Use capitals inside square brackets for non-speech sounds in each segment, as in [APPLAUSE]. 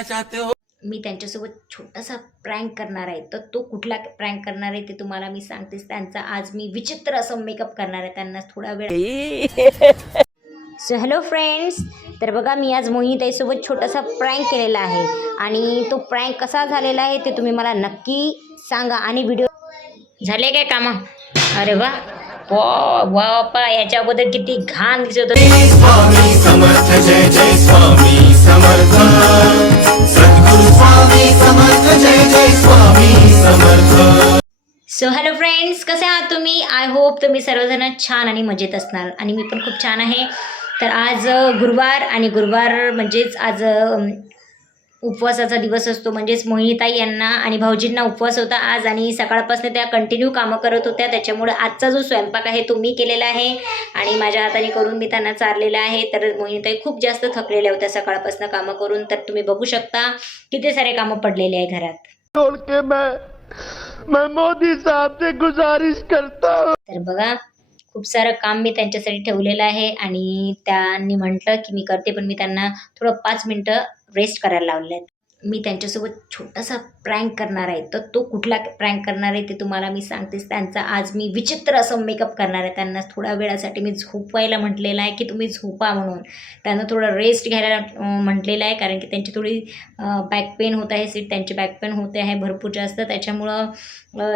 क्या चाहते हो? मी त्यांच्यासोबत छोटासा प्रँक करणार आहे. तर तो कुठला प्रँक करणार आहे ते तुम्हाला मी सांगतेच. त्यांचा आज मी विचित्र असं मेकअप करणार आहे. त्यांना थोडा वेळ सो हॅलो फ्रेंड्स तर बघा मी आज मोहिनीताईसोबत छोटासा प्रँक केलेला आहे. आणि तो प्रँक कसा झालेला आहे ते तुम्ही मला नक्की सांगा. आणि व्हिडिओ झाले काय कामं? अरे वा. बापा याच्या अगोदर किती घाण दिसत होतं. स्वामी समर्थ जय जय स्वामी समर्थ. सद्गुरु स्वामी समर्थ जय जय Swami Samarth. So hello friends कसे आहात तुम्ही? आय होप तुम्ही सर्वजण छान आणि मजेत असणार. आणि मी पण खूप छान आहे. तर आज गुरुवार आणि गुरुवार म्हणजेच आज उपवासाचा दिवस असतो. म्हणजेच मोहिनीताई यांना आणि भाऊजींना उपवास होता आज आणि सकाळपासून त्या कंटिन्यू कामं करत होत्या. त्याच्यामुळे आजचा जो स्वयंपाक आहे तो मी केलेला आहे आणि माझ्या हाताने करून मी त्यांना चारलेला आहे. तर मोहिनीताई खूप जास्त थकलेल्या होत्या सकाळपासून कामं करून. तर तुम्ही बघू शकता किती सारे कामं पडलेले आहे घरात. मोदी गुजारिश करता हूँ. तर बघा खूप सारं काम मी त्यांच्यासाठी ठेवलेलं आहे आणि त्यांनी म्हटलं की मी करते पण मी त्यांना थोडं पाच मिनटं रेस्ट करायला लावले आहेत मी त्यांच्यासोबत छोटासा प्रँक करणार आहे. तर तो कुठला प्रँक करणार आहे ते तुम्हाला मी सांगतेच. त्यांचा आज मी विचित्र असं मेकअप करणार आहे. त्यांना थोड्या वेळासाठी मी झोपवायला म्हटलेलं आहे की तुम्ही झोपा म्हणून. त्यांना थोडं रेस्ट घ्यायला म्हटलेलं आहे. कारण की त्यांची थोडी बॅक पेन होत आहे. सीट त्यांची बॅक पेन होते आहे. भरपूर जास्त. त्याच्यामुळं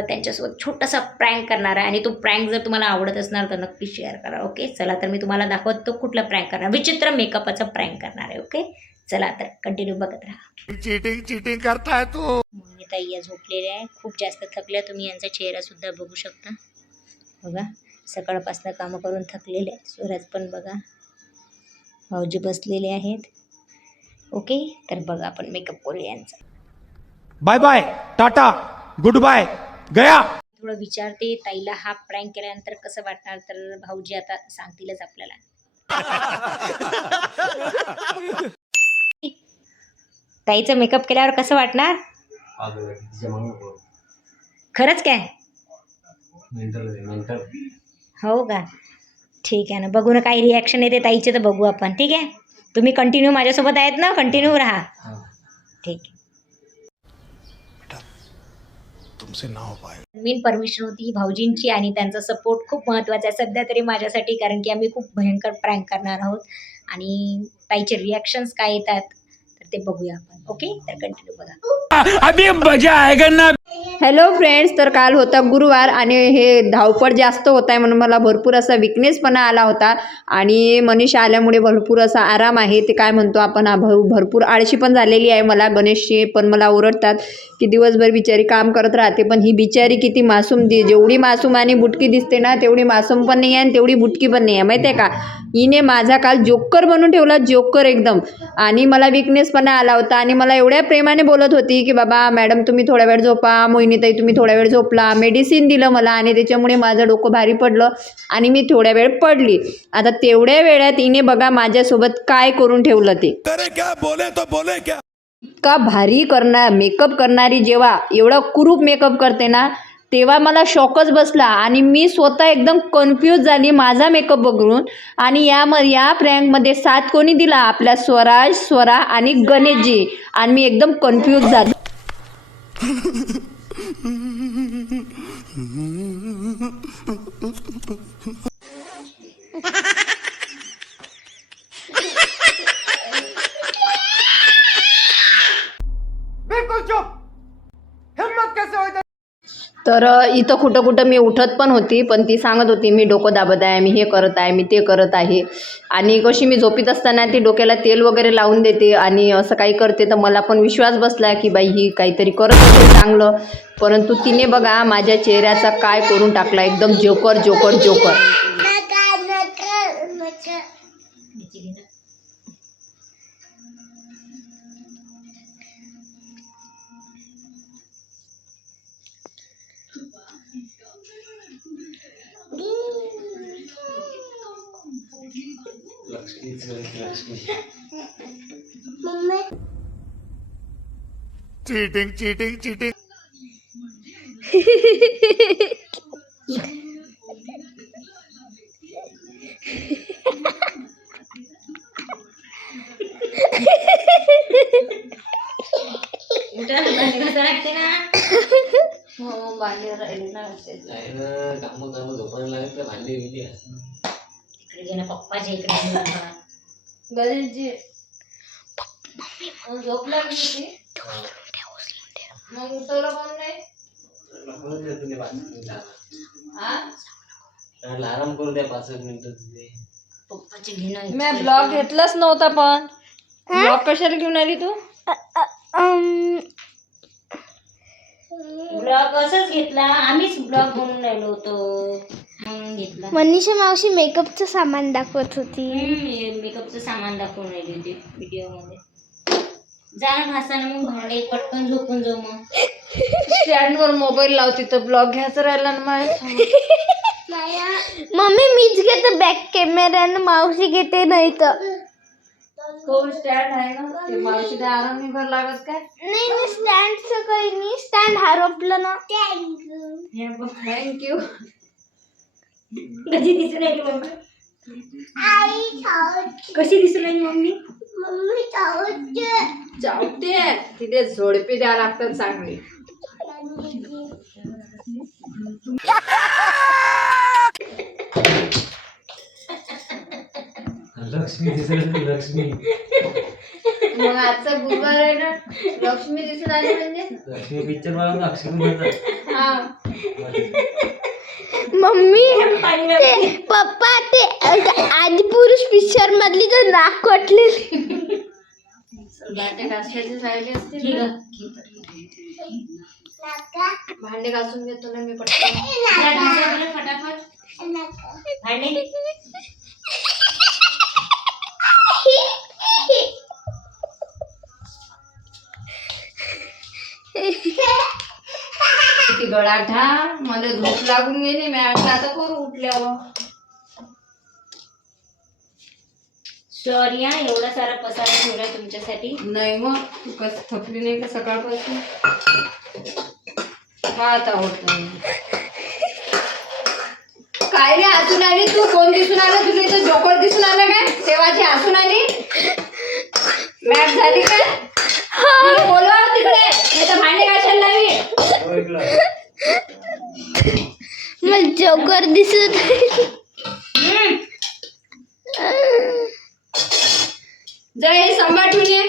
त्यांच्यासोबत छोटासा प्रँक करणार आहे. आणि तो प्रँक जर तुम्हाला आवडत असणार तर नक्की शेअर करा. ओके चला तर मी तुम्हाला दाखवत तो कुठला प्रँक करणार. विचित्र मेकअपाचा प्रँक करणार आहे. ओके चला तर कंटिन्यू बघत राहा. चीटिंग चीटिंग करता है तू. मोहिनीताई या झोपलेल्या आहे खूप जास्त थकल्या तुम्ही यांचा चेहरासुद्धा बघू शकता. बघा सकाळपासून कामं करून थकलेले आहे सूरज पण बघा. भाऊजी बसलेले आहेत. ओके तर बघा आपण मेकअप करूया यांचा. Bye bye tata good bye गया. थोडं विचारते ताईला हा प्रँक केल्यानंतर कसं वाटणार? तर भाऊजी आता सांगतीलच आपल्याला. [LAUGHS] ताईचं मेकअप केल्यावर कसं वाटणार? खरंच काय? हो का? ठीक आहे ना बघू ना काही रिॲक्शन येते ताईचे तर बघू आपण ठीक आहे? तुम्ही कंटिन्यू माझ्यासोबत आहेत ना कंटिन्यू राहा. ठीक. आहे तुमसे ना हो पाए मेन परमिशन होती भाऊजींची आणि त्यांचा सपोर्ट खूप महत्त्वाचा आहे. सध्या तरी माझ्यासाठी कारण की आम्ही खूप भयंकर प्रँक करणार आहोत. आणि ताईचे रिॲक्शन्स काय येतात? ते बघूया आपण. ओके तर कंटिन्यू बघा. अभी मजा ना हॅलो फ्रेंड्स तर काल होता गुरुवार आणि हे धावपळ जास्त होत आहे म्हणून मला भरपूर असा विकनेसपणा आला होता. आणि मनीषा आल्यामुळे भरपूर असा आराम आहे. ते काय म्हणतो आपण भरपूर आळशी पण झालेली आहे मला. गणेशची पण मला ओरडतात की दिवसभर बिचारी काम करत राहते. पण ही बिचारी किती मासूम दि जेवढी मासूम आणि बुटकी दिसते ना तेवढी मासूम पण नाही आहे आणि तेवढी बुटकी पण नाही आहे. माहिती आहे का? हिने माझा काल जोकर बनून ठेवला जोकर एकदम. आणि मला विकनेसपणा आला होता. आणि मला एवढ्या प्रेमाने बोलत होती की बाबा मॅडम तुम्ही थोड्या वेळ झोपा मोहिनीताई तुम्ही थोड्या वेळ झोपला मेडिसिन दिलं मला आणि त्याच्यामुळे माझं डोकं भारी पडलं आणि मी थोड्या वेळ पडली. आता तेवढ्या वेळात हिने बघा माझ्यासोबत काय करून ठेवलं ते. इतका भारी करणार मेकअप करणारी जेव्हा एवढा कुरूप मेकअप करते ना तेव्हा मला शॉकच बसला आणि मी स्वतः एकदम कन्फ्यूज झाली माझा मेकअप बघून. आणि या म या प्रँकमध्ये साथ कोणी दिला? आपल्या स्वराज स्वरा आणि गणेशजी. आणि मी एकदम कन्फ्यूज झाली. बिल्कुल चुप! तर इथं कुठं कुठं मी उठत पण होती पण ती सांगत होती मी डोकं दाबत आहे मी हे करत आहे मी ते करत आहे. आणि कशी मी झोपीत असताना ती डोक्याला तेल वगैरे लावून देते आणि असं काही करते तर मला पण विश्वास बसला की बाई ही काहीतरी करत असेल चांगलं. परंतु तिने बघा माझ्या चेहऱ्याचा काय करून टाकला एकदम joker joker joker. Cheating cheating cheating उठा, भांडी घासायला लागते ना हो भांडी राहिली ना काम काम झोपायला लागत भांडी बिंडी इकडे ना पप्पाच्या इकडे होती मग कोण नाही? हा आराम करू द्या पाच एक मिनिटं तिथे. पप्पाचे घे ना मी ब्लॉग घेतलाच नव्हता पण. ब्लॉग कशाला घेऊन आली तू? ब्लॉग असंच घेतला. आम्हीच ब्लॉग बनवून राहिलो होतो. म्हणून घेतला. मनीषा मावशी मेकअपचं सामान दाखवत होती. हम्म, मेकअपचं सामान दाखवून राहिली होती व्हिडिओमध्ये जा ना घासा ना मग भांडे पटकन झोपून जाऊ मग. स्टँड वर मोबाईल लावती तर ब्लॉग घ्यायचं राहिला ना माझ्या मम्मी मीच घेते बॅक कॅमेऱ्यानं मावशी घेते नाही तर. कोण स्टँड आहे ना? ते आराम नाही भर लागत काय? नाही नाही स्टँडचं काही नाही. स्टँड हरपलं ना. थँक्यू कशी दिसून राहिली मम्मी? कशी दिसून राहिली मम्मी? चावते तिथे झोडपी द्या लागतात चांगली. लक्ष्मी दिसेल लक्ष्मी. मग आजचा गुरुवार आहे ना लक्ष्मी दिसून आली म्हणजे? लक्ष्मी पिक्चर अक्षय कुमारचा हा. मम्मी ते पप्पा ते आदि पुरुष पिक्चर मधली तर नाक कटलेली भांडे घासायचे राहिले असतील घे भांडे घासून घेतो ना मी पटकन. फटाफट भांडे [LAUGHS] किती गडाठा मला झोप लागून गेली मी म्हटलं आता करू उठल्यावर. सॉरी हा एवढा सारा पसारा ठेवला तुमच्यासाठी. नाही मग तू कस थकली नाही का सकाळपासून? पाहता होत नाही काय रे हसून आली? तू कोण दिसून आलं? तुला इथं जोकर दिसून आलं काय? तेव्हाची हसून आली? मॅच झाली काय बोलवा तिकडे. नाही तर भांडे घासायला लावी. जोकर दिसत जरा हे सांभाळ ठेवून ये.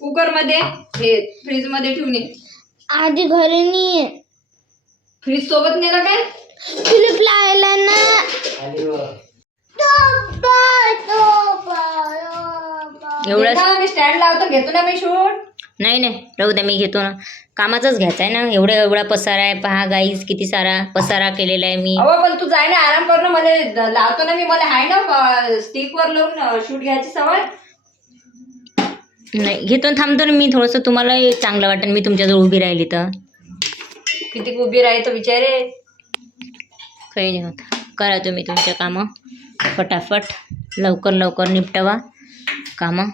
कुकरमध्ये हे फ्रीजमध्ये ठेवून ये. आधी घरी नाही फ्रीज सोबत नेलं काय? फिलिप लावायला ना. एवढं मी स्टँड लावतो घेतो ना मी शूट. नाही नाही. राहू द्या मी घेतो ना. कामाचाच घ्यायचा आहे ना. एवढा एवढा पसारा आहे. पहा गाईज किती सारा पसारा केलेला आहे मी. अहो पण तू जाय ना आराम कर ना. मला लावतो ना मी. मला हाय ना स्टिक वर लावून शूट घ्यायची सवय. नाही घेतो ना, थांबतो ना मी. थोडंसं तुम्हाला चांगलं वाटेल. मी तुमच्याजवळ उभी राहिली तर. किती उभी राहायचं विचारे. काही नाही होत. करा तुम्ही तुमच्या कामं. फटाफट. लवकर लवकर निपटवा कामं.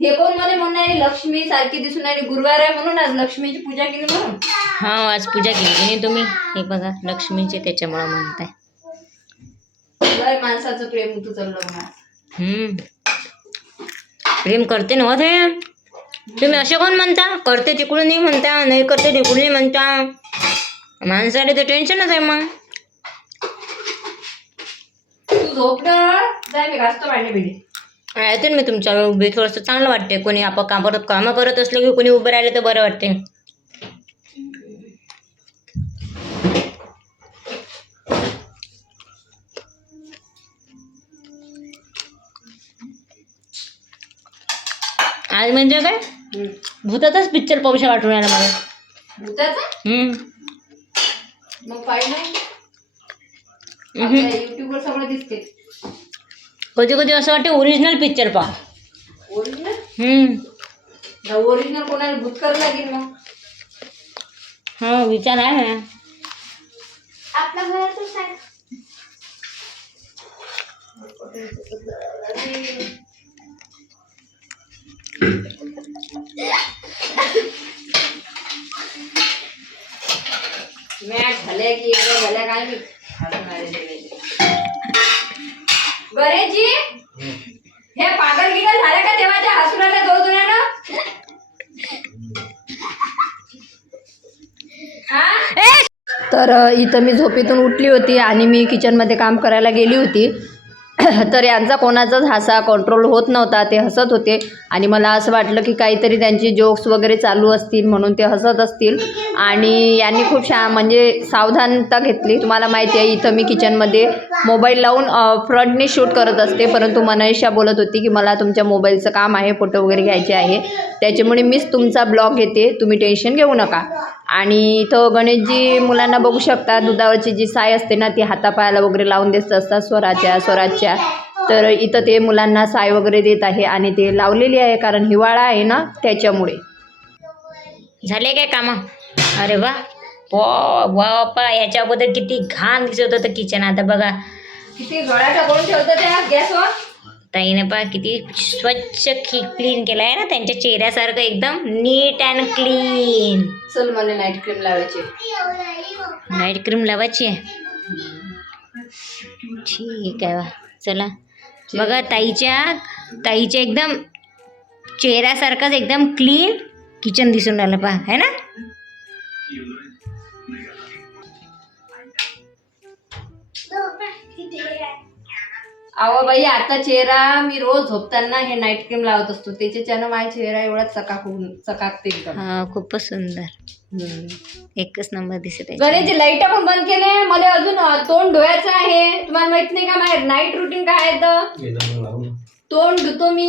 हे कोण मला म्हणणार लक्ष्मी सारखी दिसून आली गुरुवार आहे म्हणून आज लक्ष्मीची पूजा केली म्हणून. हा आज पूजा केली. की नाही तुम्ही? हे बघा लक्ष्मीचे त्याच्यामुळं म्हणताय. लय माणसाचं प्रेम तुझं लग्न. हम्म. प्रेम करते ना हो ते. तुम्ही असे कोण म्हणता? करते तिकडून नाही म्हणता नाही करते तिकडून नाही म्हणता. माणसाला तर टेन्शनच आहे मग. तू झोप ना. जाय मी घासतो भांडे बिंडे. येते मी तुमच्या उभी. थोडंसं चांगलं वाटते कोणी आपण काम करत कामं करत असले की कोणी उभं राहिलं तर बरं वाटते आज म्हणजे काय? भूताचाच पिक्चर पाहूशा वाटून राहिला मला. मग पाहिजे नाही? हम्म. युट्यूब वर सगळं दिसते कधी कधी असं वाटते ओरिजिनल पिक्चर पहा ओरिजिनल हम्म. ओरिजिनल कोणाला भूत करावं लागेल मग हा विचार आहे ना आपल्या मॅच झाल्या की एवढं झाल्या काय मी हसून आले सगळे. गणेशजी हे पागल गिगल झालं का देवाच्या हसुराला दोन जुन्यानं तर इथं मी झोपेतून उठली होती आणि मी किचनमध्ये काम करायला गेली होती. [LAUGHS] तर यांचा कोणाचाच हसा कंट्रोल होत नव्हता. ते हसत होते. आणि मला असं वाटलं की काहीतरी त्यांची जोक्स वगैरे चालू असतील म्हणून ते हसत असतील. आणि यांनी खूप शा म्हणजे सावधानता घेतली. तुम्हाला माहिती आहे इथं मी किचनमध्ये मोबाईल लावून फ्रंटने शूट करत असते. परंतु मनाईशा बोलत होती की मला तुमच्या मोबाईलचं काम आहे फोटो वगैरे घ्यायचे आहे. त्याच्यामुळे मीच तुमचा ब्लॉग घेते. तुम्ही टेन्शन घेऊ नका. आणि इथं गणेशजी मुलांना बघू शकता दुधावरची जी साय असते ना ती हातापायाला वगैरे लावून देत असतात स्वराच्या स्वराच्या तर इथं ते मुलांना साय वगैरे देत आहे आणि ते लावलेली आहे कारण हिवाळा आहे ना त्याच्यामुळे. झाले काय कामं? अरे वा. वा बापा याच्या अगोदर किती घाण दिसत होतं किचन आता बघा. किती गळा टाकून ठेवतं त्या गॅसवर. ताईने पा किती स्वच्छ की क्लीन केलं आहे ना त्यांच्या चेहऱ्यासारखं एकदम नीट अँड क्लीन चल मला नाईट क्रीम लावायची. नाईट क्रीम लावायची आहे? ठीक आहे वा चला. बघा ताईच्या ताईच्या एकदम चेहऱ्यासारखंच एकदम क्लीन किचन दिसून राहिलं पहा है ना? अहो बाई आता चेहरा मी रोज झोपताना हे नाईट क्रीम लावत असतो. त्याच्याच्यानं माझा चेहरा एवढा चकाक होऊन चकाकते एकदम. हा खूपच सुंदर. हम्म. एकच नंबर दिसत आहे. लाइट पण बंद केले. मला अजून अ, तोंड धुवायचं आहे. तुम्हाला माहीत नाही का माझ्या नाईट रुटीन काय आहे तर? तोंड धुतो मी.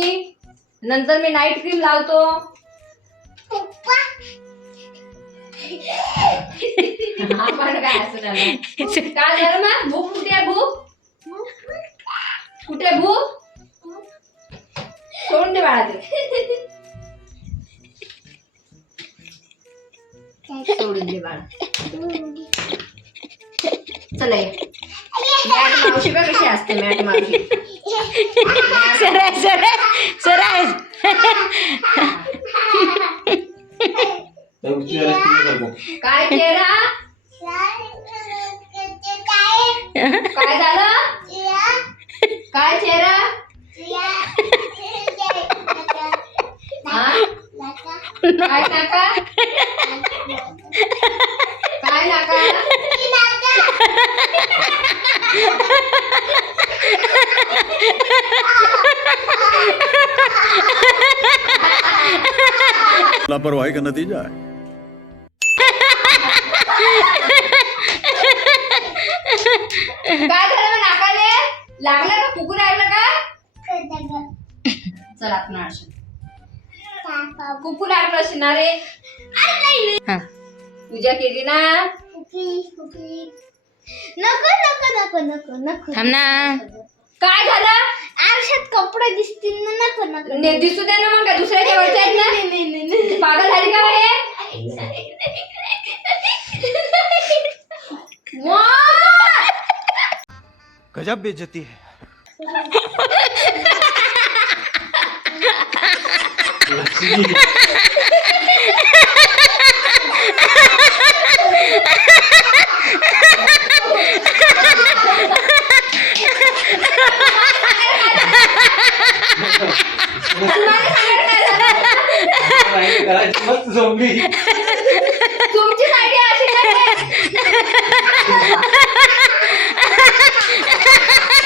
नंतर मी नाईट क्रीम लावतो. [LAUGHS] आम्हाला काय असं झालं? काय झालं मग? भूक कुठे आहे भूक? कुठे आहे भूक सोडून दे बाळा ते सोडून दे बाळा चला ये. मॅट मावशी बघ कशी असते मॅट मावशी सरळ सरळ सरळ काय चेहरा काय झालं काय चेहरा हा? काय नाका काय नाका लापरवाही का नतीजा है? काय झालं नाकाले? लागलं का? कुकू लागलं का? चल आपण आरशात. कुकू लागलं असेल ना रे. हा. पूजा केली ना? नको नको नको नको नको. थांब ना काय झालं? आरशात कपडे दिसतील ना नको नको ने- दिसू दे ना मग काय दुसऱ्याच्या वरच्या आहेत ना नाही, नाही, नाही. पागल झाली का हे? गजब बेइज्जती है। [LAUGHS] तुमची साठी अशी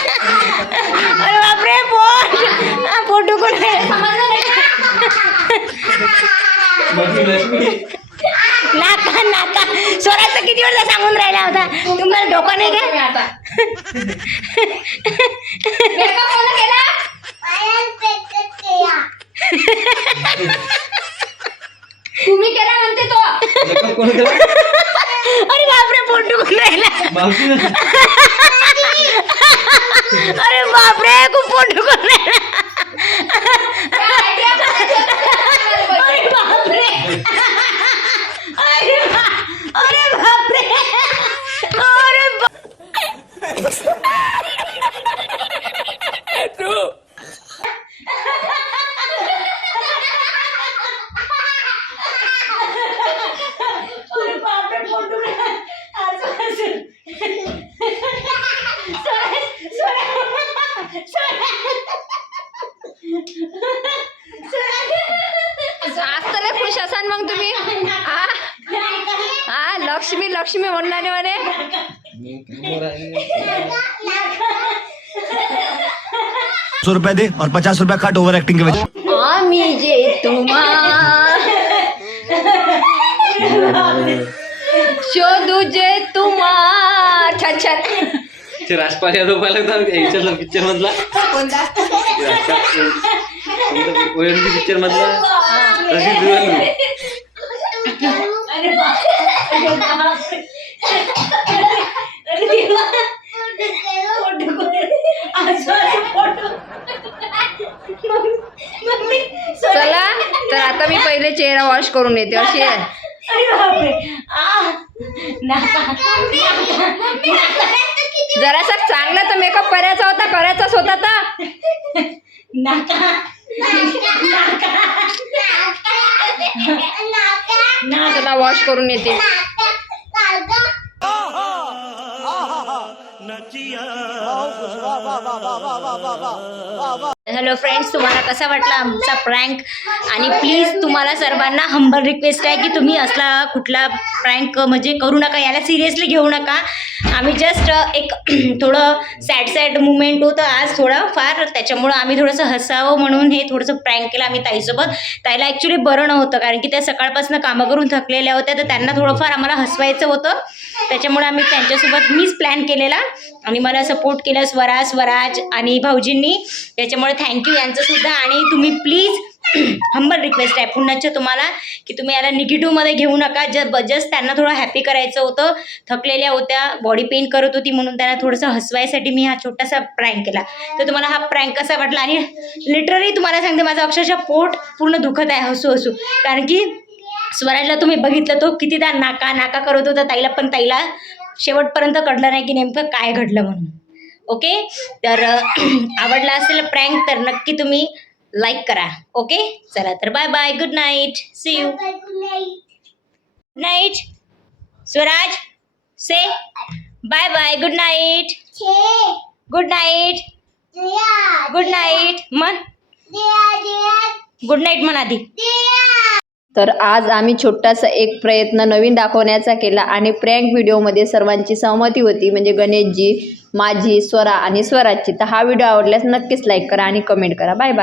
अरे बापरे पोट हा, नाका. नाका स्वराचं किती वेळ सांगून राहिला होता. तुम्हाला डोकं नाही तुम्ही का आता मेकअप कोण केला तुम्ही केला म्हणते तो मेकअप कोण केला अरे बापरे पोट दुखून राहिला मावशी अरे बापरे खूप पोट लक्ष्मी आले म्हणे सौ रुपए दे और पचास रुपया काट ओवर एक्टिंग के वजह जे शोधू जे ते राजपाल यादव याच्यातला पिक्चर मधला. पिक्चर मधला. तशी चला तर आता मी पहिले चेहरा वॉश करून येते अशी आहे. अरे बापरे. आ नाका जरासा चांगला तर मेकअप करायचा होता करायचाच होता तर. नाका. चला वॉश करून येते हॅलो फ्रेंड्स तुम्हाला कसा वाटला आमचा प्रँक आणि प्लीज तुम्हाला सर्वांना हंबल रिक्वेस्ट आहे की तुम्ही असला कुठला प्रँक म्हणजे करू नका याला सिरियसली घेऊ नका. आम्ही जस्ट एक [CLEARS THROAT] थोडं सॅड सॅड मुमेंट होतं. आज थोडं फार त्याच्यामुळं आम्ही थोडंसं हसावं म्हणून हे थोडंसं प्रँक केलं आम्ही ताईसोबत. ताईला ॲक्च्युली बरं नव्हतं कारण की त्या सकाळपासून कामं करून थकलेल्या होत्या तर त्यांना थोडंफार आम्हाला हसवायचं होतं. त्याच्यामुळे आम्ही त्यांच्यासोबत मीच प्लॅन केलेला. आणि मला सपोर्ट केला स्वराज स्वराज आणि भाऊजींनी. त्याच्यामुळे थँक्यू यांचंसुद्धा आणि तुम्ही प्लीज हंबल रिक्वेस्ट आहे. पुन्हाच्या तुम्हाला की तुम्ही याला निगेटिव्हमध्ये घेऊ नका. ज जस्ट त्यांना थोडं हॅपी करायचं होतं. थकलेल्या होत्या. बॉडी पेन करत होती म्हणून त्यांना थोडंसं हसवायसाठी मी हा छोटासा प्रँक केला. तर तुम्हाला हा प्रँक कसा वाटला? आणि लिटरली तुम्हाला सांगते माझं अक्षरशः पोट पूर्ण दुखत आहे. हसू हसू. कारण की स्वराजला तुम्ही बघितलं तो कितीदा नाका नाका करत होता ताईला पण ताईला शेवटपर्यंत कळलं नाही की नेमकं काय घडलं म्हणून. ओके? तर [CLEARS THROAT] आवडला असेल प्रँक तर नक्की तुम्ही लाईक करा. ओके? चला तर bye bye good night see you night Swaraj say bye bye good night good night good night मन गुड नाईट म्हण आधी तर आज आम्ही छोटासा एक प्रयत्न नवीन दाखवण्याचा केला आणि प्रँक व्हिडिओमध्ये सर्वांची सहमती होती. म्हणजे गणेशजी माझी स्वरा आणि स्वराजची. तर हा व्हिडिओ आवडल्यास नक्कीच लाईक करा आणि कमेंट करा. Bye bye